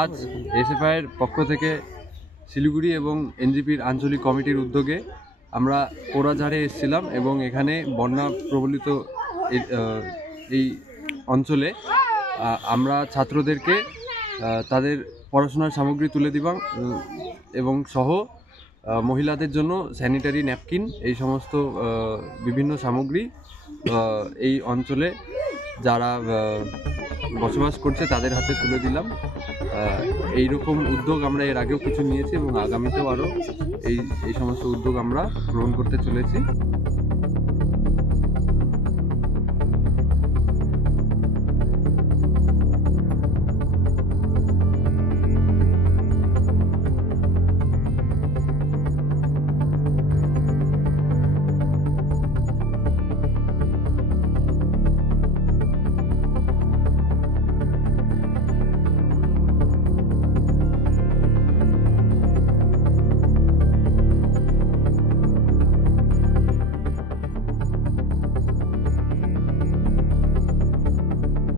আজ এসএফআইয়ের পক্ষ থেকে শিলিগুড়ি এবং এনজিপির আঞ্চলিক কমিটির উদ্যোগে আমরা কোরাঝাড়ে এসেছিলাম এবং এখানে বন্যা প্রবলিত এই অঞ্চলে আমরা ছাত্রদেরকে তাদের পড়াশোনার সামগ্রী তুলে দিবাম এবং সহ মহিলাদের জন্য স্যানিটারি ন্যাপকিন এই সমস্ত বিভিন্ন সামগ্রী এই অঞ্চলে যারা বসবাস করছে তাদের হাতে তুলে দিলাম। এই রকম উদ্যোগ আমরা এর আগেও কিছু নিয়েছি এবং আগামীতেও আরও এই সমস্ত উদ্যোগ আমরা গ্রহণ করতে চলেছি।